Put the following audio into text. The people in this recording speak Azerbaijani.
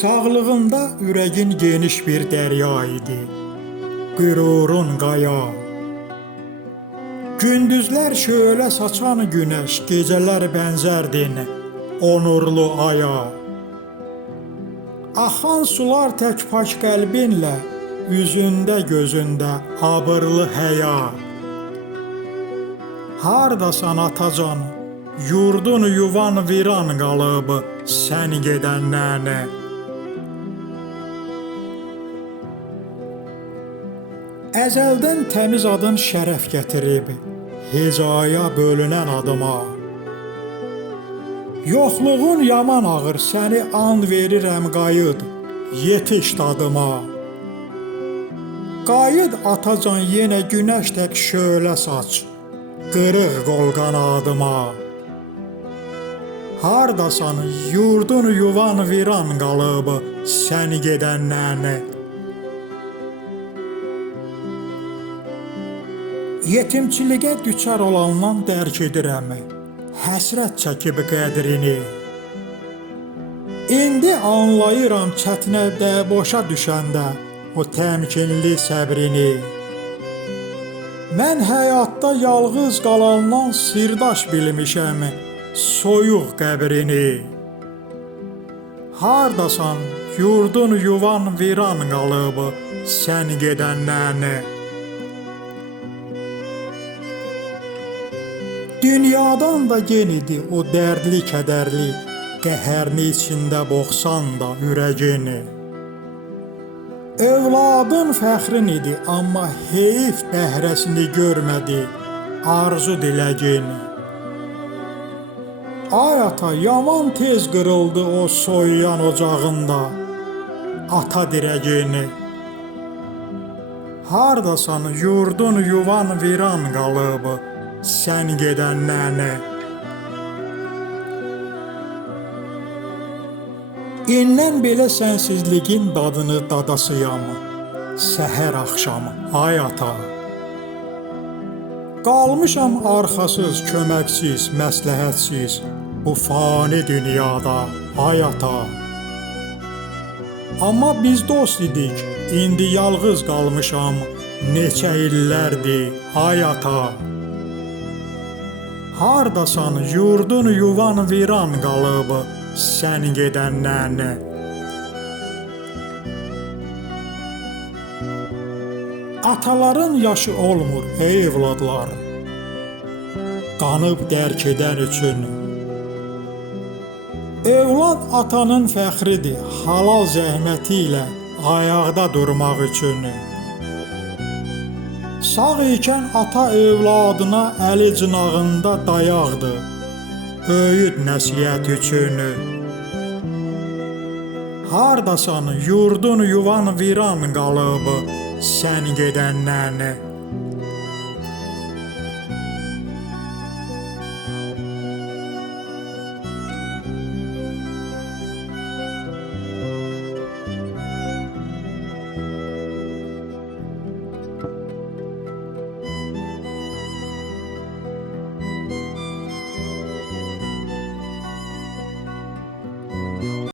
Sağlığında ürəyin geniş bir dərya idi, qürurun qaya. Gündüzlər şölə saçan günəş, gecələr bənzərdin onurlu aya. Axan sular tək pak qəlbinlə, üzündə gözündə abırlı həya. Hardasan atacan, yurdun yuvan viran qalıb sən gedəndən. Əzəldən təmiz adın şərəf gətirib, hecaya bölünən adıma. Yoxluğun yaman ağır, səni an verirəm qayıd, yetiş dadıma. Qayıd atacan yenə günəş tək şölə saç, qırıq qol qanadıma. Hardasan, yurdun yuvan viran qalıb sən gedəndən. Yetimçiliyə düçar olandan dərk edirəm, həsrət çəkib qədrini. İndi anlayıram çətinədə boşa düşəndə o təmkinli səbrini. Mən həyatda yalğız qalandan sirdaş bilmişəm soyuq qəbrini. Hardasan, yurdun yuvan viran qalıb sən gedəndən. Dünyadan da genidir o dərdli kədərli, qəhərli içində boğsan da ürəyini. Övladın fəxrin idi, amma heyif bəhrəsini görmədi arzu diləyini. Ay ata, yaman tez qırıldı o soyuyan ocağında ata dirəyini. Hardasan, yurdun yuvan viran qalıb sən gedəndən. İndən belə sənsizliyin dadını dadasıyam, səhər axşam, ay ata. Qalmışam arxasız, köməksiz, məsləhətsiz bu fani dünyada, ay ata. Amma biz dost idik, indi yalğız qalmışam, neçə illərdir, ay ata. Hardasan, yurdun yuvan viran qalıb sən gedəndən. Ataların yaşı olmur ey evladlar, qanıb dərk edən üçün. Evlad atanın fəxridir, halal zəhməti ilə ayaqda durmaq üçün. Sağ ikən ata övladına əli cınağında dayaqdır, öyüd nəsihət üçün. Hardasan, yurdun yuvan viran qalıb sən gedəndən.